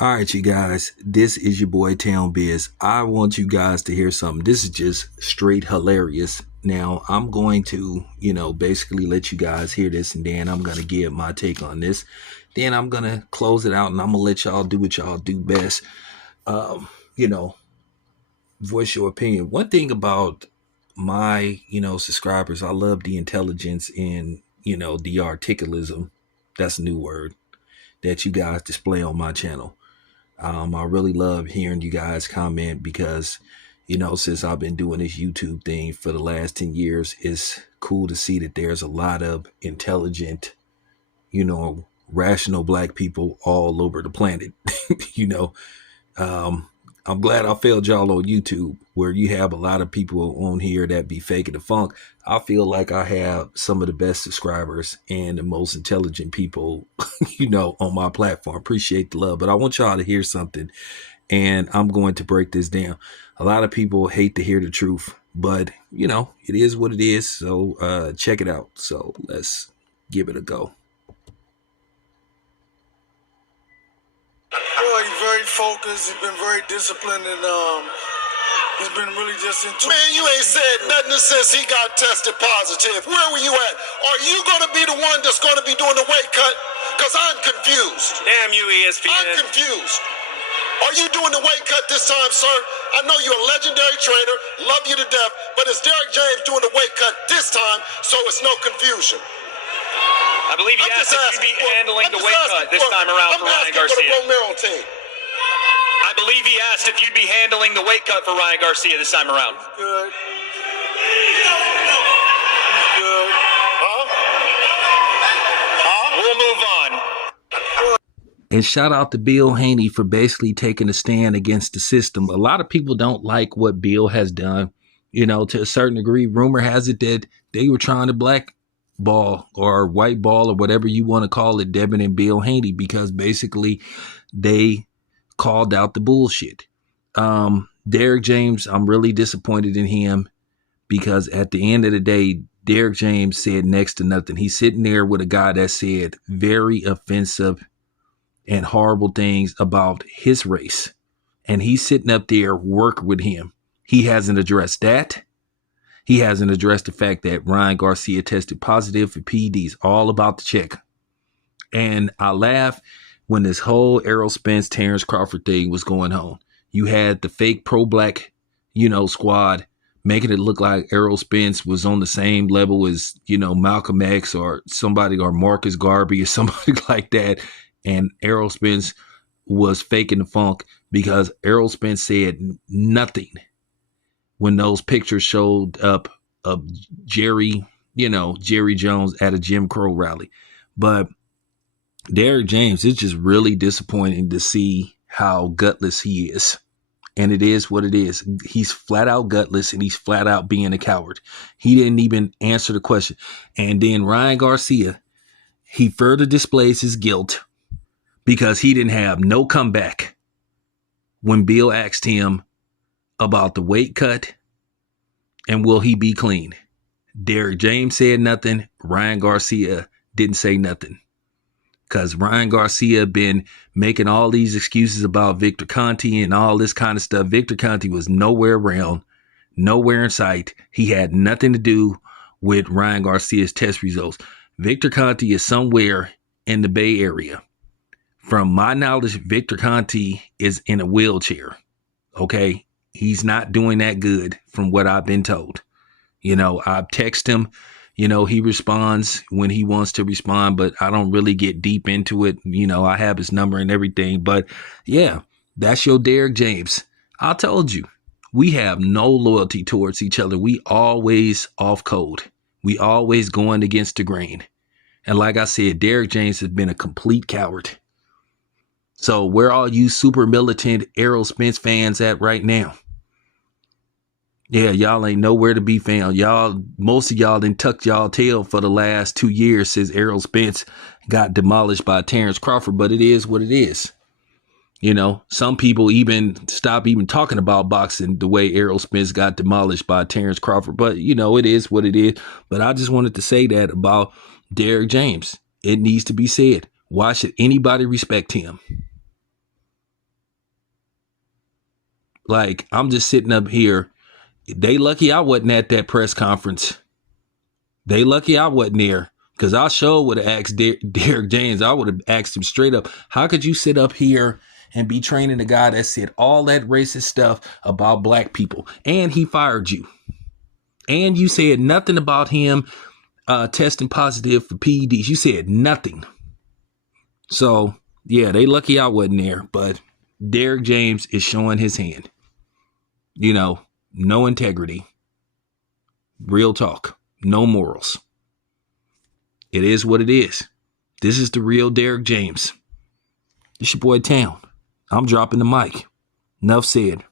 All right, you guys, this is your boy Town Biz. I want you guys to hear something. This is just straight hilarious. Now, I'm going to, basically let you guys hear this, and then I'm going to give my take on this. Then I'm going to close it out, and I'm going to let y'all do what y'all do best. Um, you know, Voice your opinion. One thing about my, subscribers, I love the intelligence and, the articulism. That's a new word that you guys display on my channel. I really love hearing you guys comment because, since I've been doing this YouTube thing for the last 10 years, it's cool to see that there's a lot of intelligent, rational black people all over the planet. you know, I'm glad I failed y'all on YouTube where you have a lot of people on here that be faking the funk. I feel like I have some of the best subscribers and the most intelligent people, on my platform. Appreciate the love, but I want y'all to hear something, and I'm going to break this down. A lot of people hate to hear the truth, but it is what it is. So check it out. So let's give it a go. Well, he's very focused. He's been very disciplined, and he's been really just into. Man, you ain't said nothing since he got tested positive. Where were you at? Are you going to be the one that's going to be doing the weight cut? Because I'm confused. Damn you, ESPN. I'm confused. Are you doing the weight cut this time, sir? I know you're a legendary trainer, love you to death, but is Derrick James doing the weight cut this time so it's no confusion? I believe he asked if you'd be handling the weight cut this time around for Ryan Garcia. For the Romero team. I believe he asked if you'd be handling the weight cut for Ryan Garcia this time around. Good. Good. We'll move on. And shout out to Bill Haney for basically taking a stand against the system. A lot of people don't like what Bill has done, to a certain degree. Rumor has it that they were trying to blackball or white ball or whatever you want to call it, Devin and Bill Haney, because basically they called out the bullshit. Derrick James, I'm really disappointed in him because at the end of the day, Derrick James said next to nothing. He's sitting there with a guy that said very offensive and horrible things about his race. And he's sitting up there working with him. He hasn't addressed that. He hasn't addressed the fact that Ryan Garcia tested positive for PEDs, all about the check. And I laughed when this whole Errol Spence, Terrence Crawford thing was going on. You had the fake pro-black, squad making it look like Errol Spence was on the same level as, Malcolm X or somebody, or Marcus Garvey or somebody like that. And Errol Spence was faking the funk because Errol Spence said nothing when those pictures showed up of Jerry Jones at a Jim Crow rally. But Derrick James, it's just really disappointing to see how gutless he is. And it is what it is. He's flat out gutless, and he's flat out being a coward. He didn't even answer the question. And then Ryan Garcia, he further displays his guilt because he didn't have no comeback when Bill asked him about the weight cut and will he be clean. Derrick James said nothing. Ryan Garcia didn't say nothing because Ryan Garcia been making all these excuses about Victor Conte and all this kind of stuff. Victor Conte was nowhere around, nowhere in sight. He had nothing to do with Ryan Garcia's test results. Victor Conte is somewhere in the Bay Area. From my knowledge, Victor Conte is in a wheelchair. Okay. He's not doing that good from what I've been told. I've texted him, he responds when he wants to respond, but I don't really get deep into it. I have his number and everything, but yeah, that's your Derrick James. I told you, we have no loyalty towards each other. We always off code. We always going against the grain. And like I said, Derrick James has been a complete coward. So where are you super militant Errol Spence fans at right now? Yeah, y'all ain't nowhere to be found. Most of y'all done tucked y'all tail for the last 2 years since Errol Spence got demolished by Terrence Crawford, but it is what it is. Some people even stop even talking about boxing the way Errol Spence got demolished by Terrence Crawford, but it is what it is. But I just wanted to say that about Derrick James. It needs to be said. Why should anybody respect him? Like, I'm just sitting up here. They lucky I wasn't at that press conference. They lucky I wasn't there. Because I sure would have asked Derrick James. I would have asked him straight up, how could you sit up here and be training a guy that said all that racist stuff about black people? And he fired you. And you said nothing about him testing positive for PEDs. You said nothing. So, yeah, they lucky I wasn't there. But Derrick James is showing his hand. You know, no integrity. Real talk. No morals. It is what it is. This is the real Derrick James. It's your boy Town. I'm dropping the mic. Enough said.